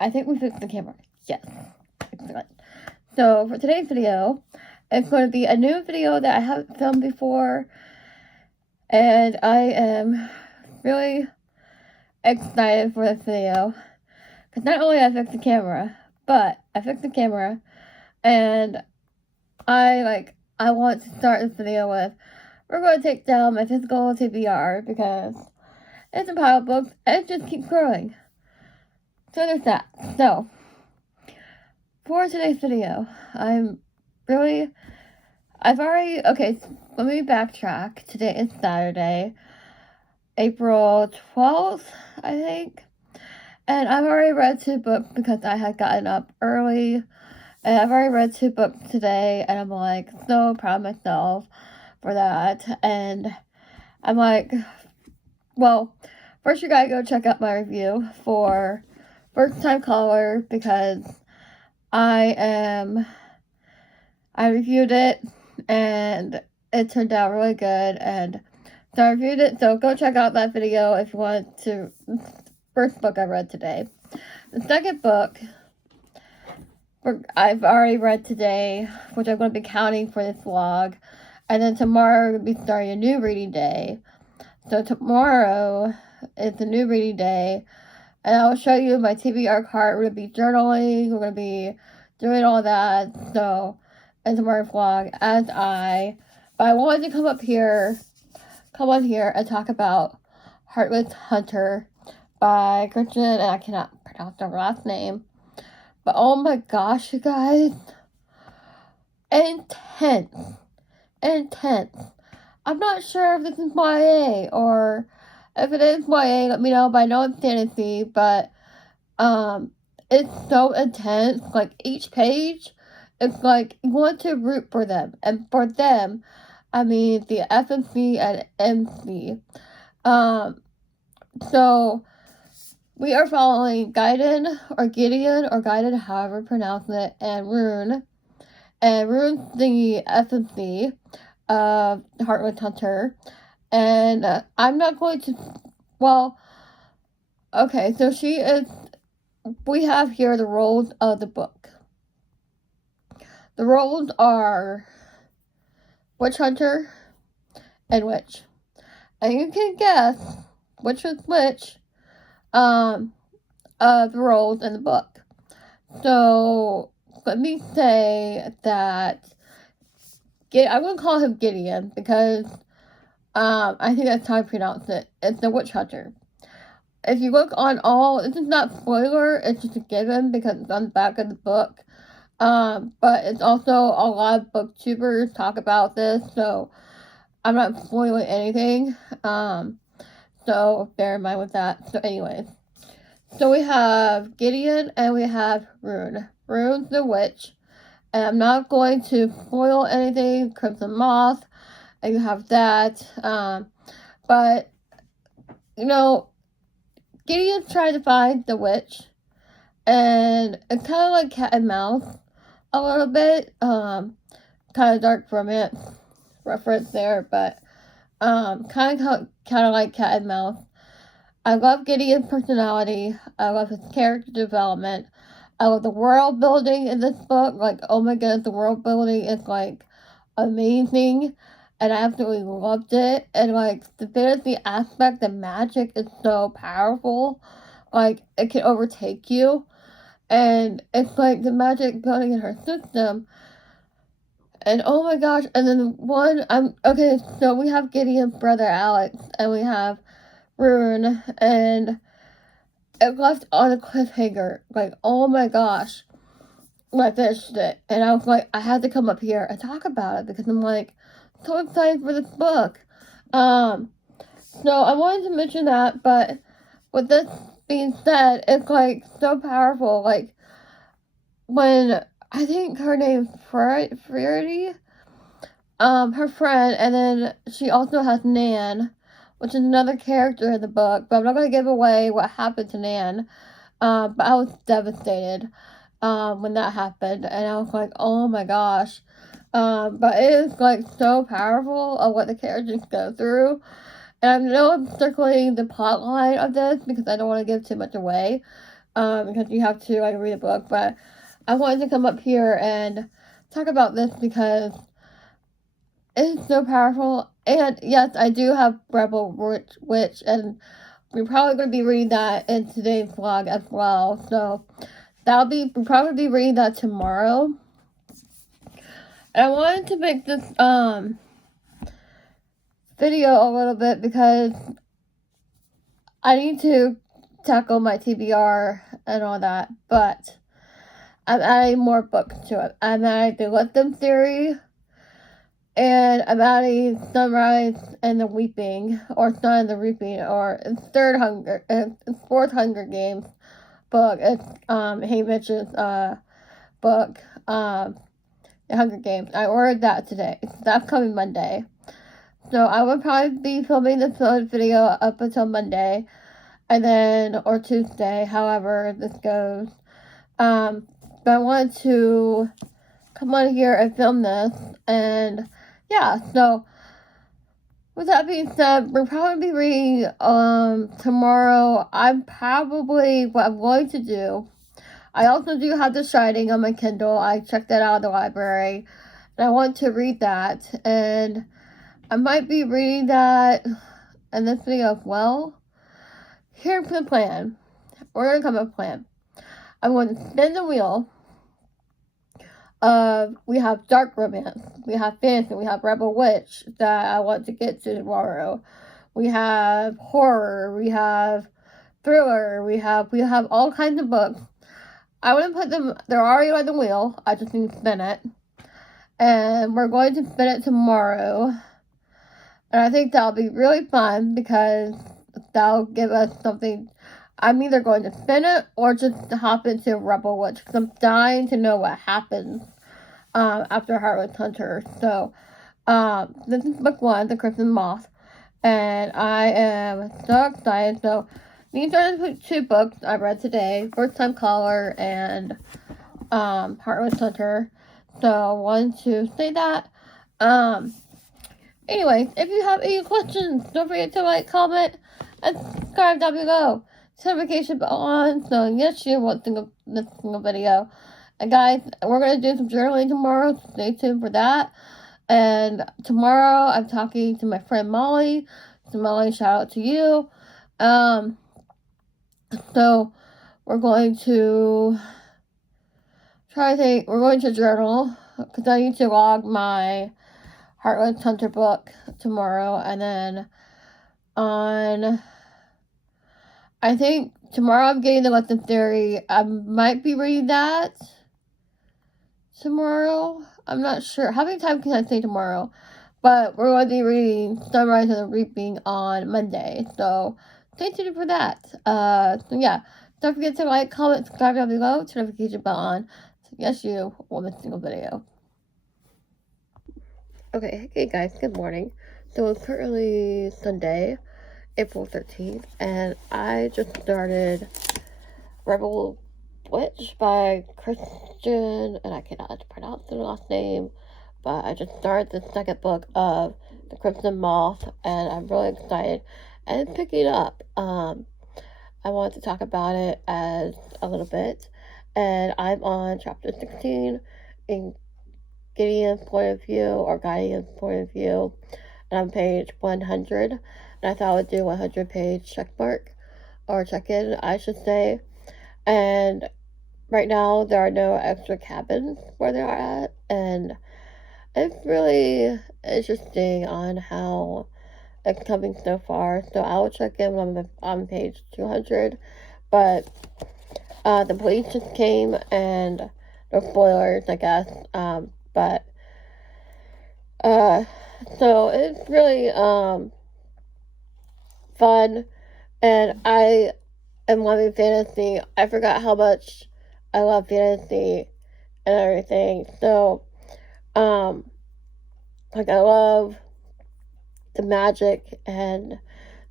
I think we fixed the camera. Yes. Excellent. So for today's video, it's going to be a new video that I haven't filmed before. And I am really excited for this video. Because not only I fixed the camera, but I fixed the camera. And I want to start this video with, we're going to take down my physical TBR because it's a pile of books and it just keeps growing. So there's that. So, for today's video, okay, let me backtrack. Today is Saturday, April 12th, I think. And I've already read 2 books because I had gotten up early. And I've already read 2 books today, and I'm like so proud of myself for that. And I'm like, well, first you gotta go check out my review for First Time Caller because I reviewed it and it turned out really good, and so I reviewed it. So go check out that video if you want to. First book I read today. The second book I've already read today, which I'm going to be counting for this vlog. And then tomorrow we're going to be starting a new reading day. So tomorrow is a new reading day. And I'll show you my TBR card. We're going to be journaling. We're going to be doing all that. So, in tomorrow's vlog, but I wanted to come on here and talk about Heartless Hunter by Christian, and I cannot pronounce her last name. But oh my gosh, you guys. Intense. I'm not sure if this is YA, or if it is YA, let me know. But I know it's fantasy, but it's so intense. Like, each page, it's like you want to root for them. And for them, I mean the FMC and MC. So we are following Gideon, however you pronounce it, and Rune. And Rune's the FMC of Heartless Hunter. And I'm not going to, okay, so we have here the roles of the book. The roles are Witch Hunter and Witch. And you can guess which is which of the roles in the book. So let me say that I'm going to call him Gideon because I think that's how I pronounce it. It's the Witch Hunter. If you look on this is not spoiler, it's just a given because it's on the back of the book. But it's also a lot of booktubers talk about this, so I'm not spoiling anything. So bear in mind with that. So anyways. So we have Gideon and we have Rune. Rune's the witch. And I'm not going to spoil anything. Crimson Moth. And you have that. But, Gideon's trying to find the witch. And it's kind of like cat and mouse a little bit. Kind of dark romance reference there. But kind of like cat and mouse. I love Gideon's personality. I love his character development. I love the world building in this book. Like, oh my goodness, the world building is, like, amazing. And I absolutely loved it. And, like, the fantasy aspect, the magic is so powerful. Like, it can overtake you. And it's, like, the magic building in her system. And, oh my gosh. And then okay, so we have Gideon's brother, Alex. And we have Rune, and it left on a cliffhanger. Like, oh my gosh, I finished it, and I was like, I had to come up here and talk about it because I'm like so excited for this book. So I wanted to mention that, but with this being said, it's like so powerful. Like, when I think her name's Freddie, her friend, and then she also has Nan, which is another character in the book, but I'm not going to give away what happened to Nan. But I was devastated when that happened, and I was like, oh my gosh. But it is, like, so powerful of what the characters go through. And I know I'm circling the plot line of this because I don't want to give too much away. because you have to like read a book. But I wanted to come up here and talk about this because it's so powerful. And yes, I do have Rebel Witch, and we're probably going to be reading that in today's vlog as well. So we'll probably be reading that tomorrow. And I wanted to make this video a little bit because I need to tackle my TBR and all that, but I'm adding more books to it. I'm adding the Let Them theory, and I'm adding Sunrise and the Weeping, or Sun and the Reaping, or fourth Hunger Games book. It's Hamish's book, The Hunger Games. I ordered that today. That's coming Monday. So I will probably be filming this video up until Monday, and then, or Tuesday, however this goes. But I wanted to come on here and film this, and yeah, so with that being said, we'll probably be reading tomorrow. What I'm going to do, I also do have The Shining on my Kindle. I checked that out of the library, and I want to read that, and I might be reading that in this video as well. Here's the plan. We're going to come up with a plan. I'm going to spin the wheel. We have dark romance, we have fantasy, we have Rebel Witch that I want to get to tomorrow. We have horror, we have thriller, we have all kinds of books. I want to put them, they're already on the wheel, I just need to spin it. And we're going to spin it tomorrow. And I think that'll be really fun because that'll give us something. I'm either going to spin it or just hop into Rebel Witch because I'm dying to know what happens after Heartless Hunter. So, this is book 1, The Crimson Moth, and I am so excited. So, these are the 2 books I read today: First Time Caller and Heartless Hunter. So, I wanted to say that. Anyways, if you have any questions, don't forget to like, comment, and subscribe down below. Notification bell on, so yes, you want this single video. And guys, we're going to do some journaling tomorrow, so stay tuned for that. And tomorrow, I'm talking to my friend Molly. So Molly, shout out to you. So, we're going to we're going to journal, because I need to log my Heartless Hunter book tomorrow, and then I think tomorrow I'm getting the Let Them theory. I might be reading that tomorrow. I'm not sure. How many times can I say tomorrow? But we're going to be reading Sunrise and the Reaping on Monday. So stay tuned for that. So yeah. Don't forget to like, comment, subscribe down below, turn notification bell on. So yes, you won't miss a single video. Okay, hey guys, good morning. So it's currently Sunday, April 13th, and I just started Rebel Witch by Christian, and I cannot pronounce the last name, but I just started the second book of The Crimson Moth, and I'm really excited, and it's picking up. I wanted to talk about it as a little bit, and I'm on chapter 16 in Gideon's point of view, or Guardian's point of view, and on page 100, and I thought I would do 100-page check mark, or check-in, I should say, and right now there are no extra cabins where they are at, and it's really interesting on how it's coming so far, so I will check in on page 200, but the police just came, and no spoilers, I guess, but, so it's really, fun, and I am loving fantasy. I forgot how much I love fantasy and everything, so, like, I love the magic and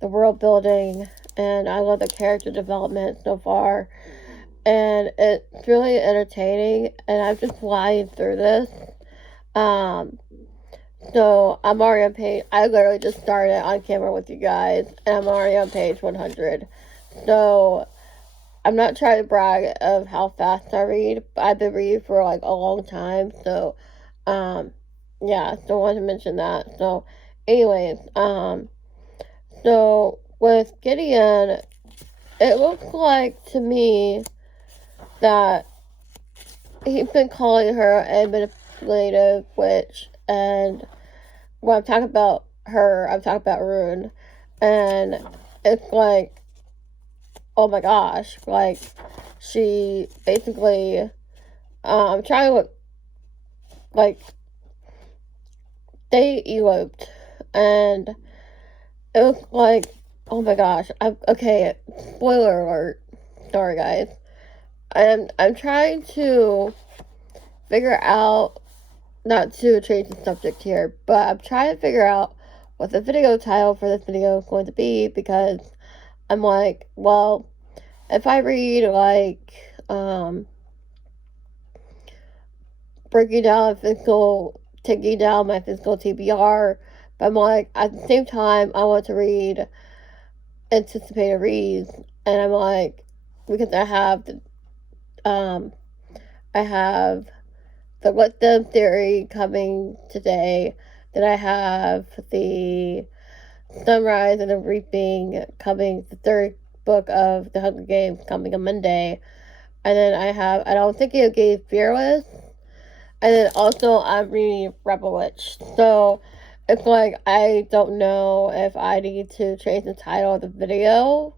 the world building, and I love the character development so far, and it's really entertaining, and I'm just flying through this. So I'm already on page, I literally just started on camera with you guys, and I'm already on page 100, so I'm not trying to brag of how fast I read. I've been reading for like a long time, so yeah, so I wanted to mention that. So, anyways, so with Gideon, it looks like to me that he's been calling her a manipulative witch, and when I'm talking about her, I'm talking about Rune, and it's like, oh my gosh, like, she basically, trying to look, like, they eloped, and it was like, oh my gosh, okay, spoiler alert, sorry guys, I'm trying to figure out, not to change the subject here, but I'm trying to figure out what the video title for this video is going to be, because I'm like, well, if I read, like, breaking down taking down my physical TBR, but I'm like, at the same time, I want to read anticipated reads, and I'm like, because I have the Let Them theory coming today, then I have the Sunrise and the Reaping coming, the third book of the Hunger Games coming on Monday, and then and I was thinking of getting Fearless, and then also I'm reading Rebel Witch, so it's like, I don't know if I need to change the title of the video.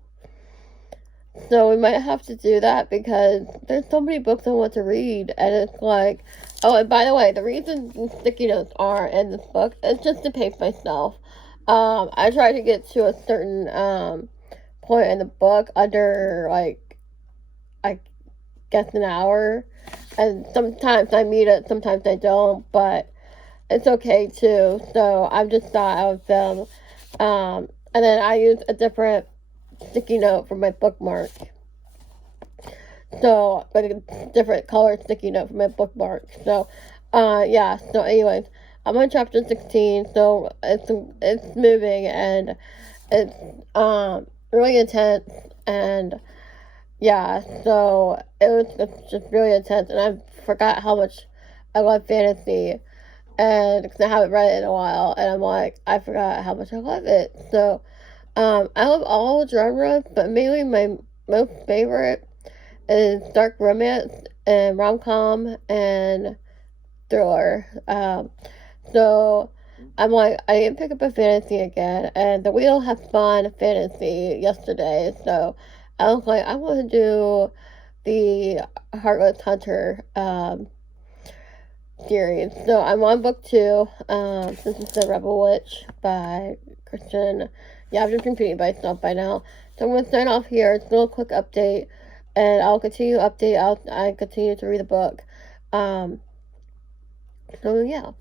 So we might have to do that, because there's so many books I want to read, and it's like, oh, and by the way, the reason the sticky notes are in this book is just to pace myself. I tried to get to a certain point in the book under, like, I guess an hour, and sometimes I meet it, sometimes I don't, but it's okay too. So I just thought I would film, and then I use a different sticky note for my bookmark. So, like a different color sticky note for my bookmark. So, yeah. So, anyways, I'm on chapter 16. So it's moving, and it's really intense, and yeah. So it was just really intense, and I forgot how much I love fantasy, and because I haven't read it in a while, and I'm like, I forgot how much I love it. So, I love all genres, but mainly my most favorite is dark romance and rom-com and thriller. So I'm like, I need to pick up a fantasy again, and the wheel has fun fantasy yesterday, so I was like, I want to do the Heartless Hunter series. So I'm on book 2. This is The Rebel Witch by Christian. Yeah, I've just been repeating myself by now. So I'm going to sign off here. It's a little quick update, and I'll continue to update. I continue to read the book. So yeah.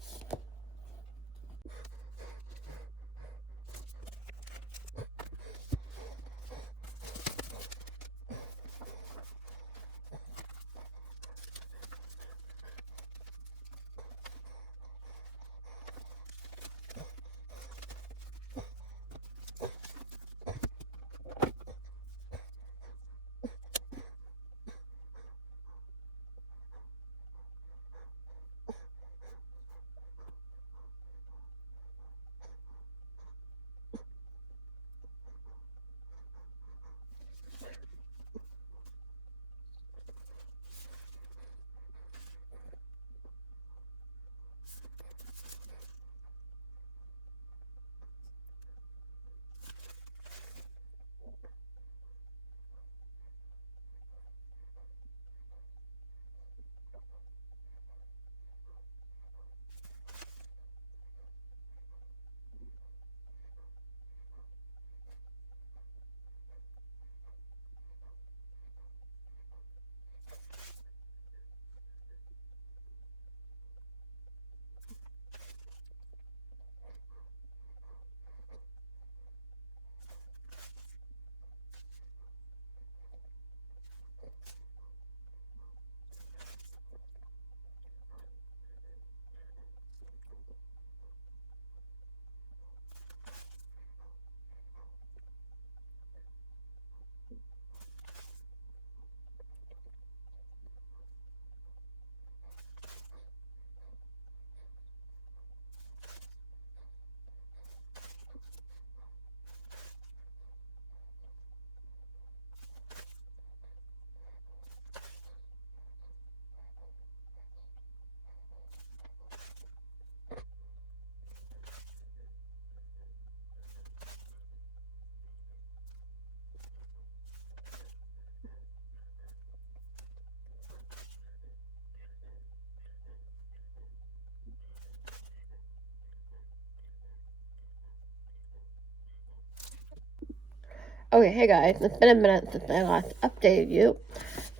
Okay, hey guys, it's been a minute since I last updated you.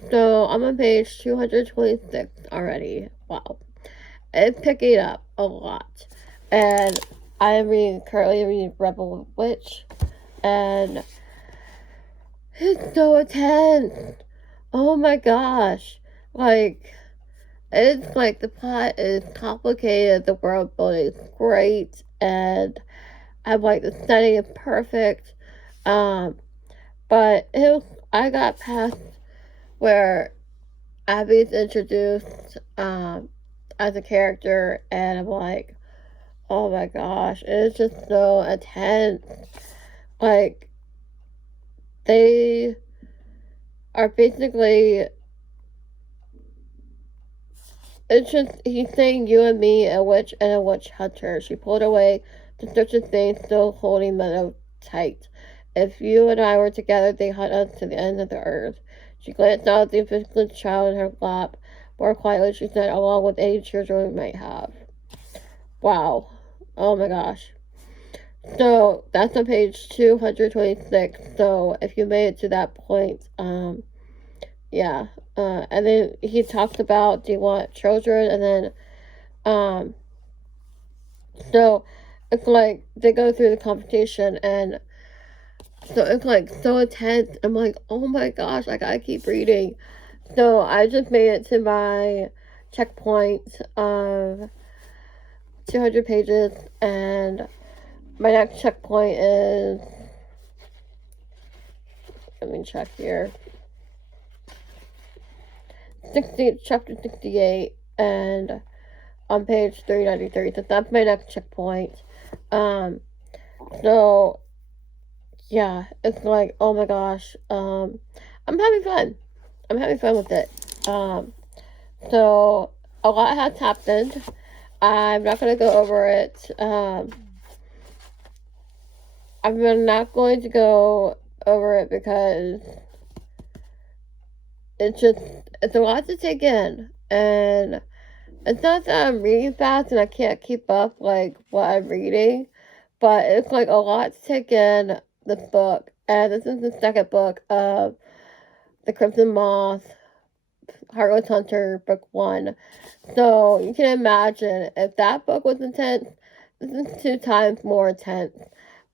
So I'm on page 226 already. Wow. It's picking up a lot. And I'm currently reading Rebel Witch. And it's so intense. Oh my gosh. Like, it's like the plot is complicated, the world building is great, and I'm like the setting is perfect. But I got past where Abby's introduced as a character, and I'm like, oh my gosh, it's just so intense. Like, they are basically, it's just, he's saying you and me, a witch and a witch hunter. She pulled away to search a thing, still holding Meadow tight. If you and I were together, they hunt us to the end of the earth. She glanced out at the infant child in her lap. More quietly, she said, along with any children we might have. Wow. Oh my gosh. So, that's on page 226. So, if you made it to that point, yeah. And then he talks about, do you want children? And then, so, it's like, they go through the competition, and so it's like so intense. I'm like, oh my gosh, I gotta keep reading. So I just made it to my checkpoint of 200 pages, and my next checkpoint is, let me check here, chapter 68, and on page 393. So that's my next checkpoint. So yeah, it's like, oh my gosh, I'm having fun. I'm having fun with it. So a lot has happened. I'm not going to go over it. I'm not going to go over it because it's a lot to take in. And it's not that I'm reading fast and I can't keep up, like, what I'm reading, but it's, like, a lot to take in this book. And this is the second book of The Crimson Moth, Heartless Hunter, book 1. So, you can imagine, if that book was intense, this is 2 times more intense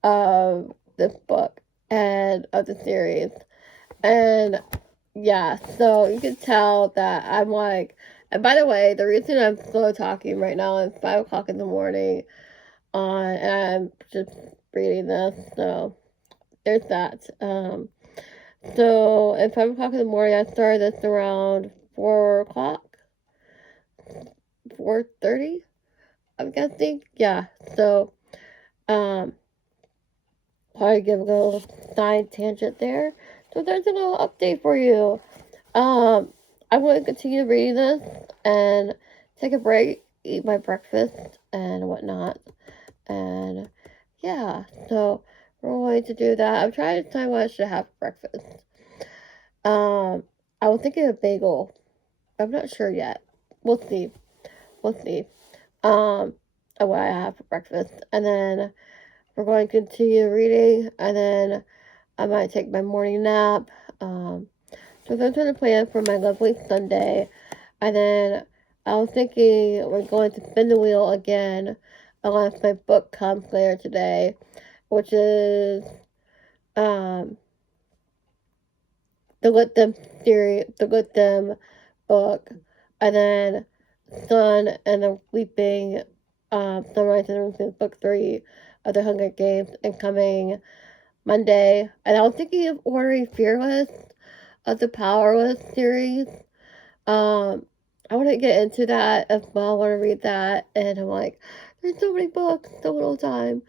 of this book and of the series. And, yeah, so you can tell that I'm like, and by the way, the reason I'm slow talking right now is 5 o'clock in the morning and I'm just reading this, so there's that. So at 5 o'clock in the morning, I started this around 4 o'clock, 4:30, I'm guessing. Yeah, so, probably give a little side tangent there. So there's a little update for you. I'm going to continue reading this and take a break, eat my breakfast and whatnot. And yeah, so we're going to do that. I'm trying to decide what I should have for breakfast. I was thinking of bagel. I'm not sure yet. We'll see. We'll see. What I have for breakfast. And then we're going to continue reading. And then I might take my morning nap. So those are the plans for my lovely Sunday. And then I was thinking we're going to spin the wheel again unless my book comes later today, which is the Let Them series, the Let Them book, and then Sun and the Weeping, Sunrise and Roses, book 3 of the Hunger Games, and coming Monday. And I was thinking of ordering Fearless of the Powerless series. I want to get into that as well. I want to read that, and I'm like, there's so many books, so little time.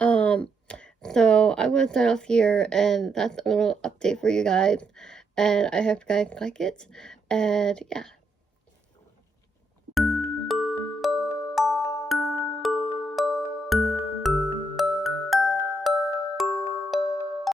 So I'm going to start off here, and that's a little update for you guys, and I hope you guys like it, and yeah.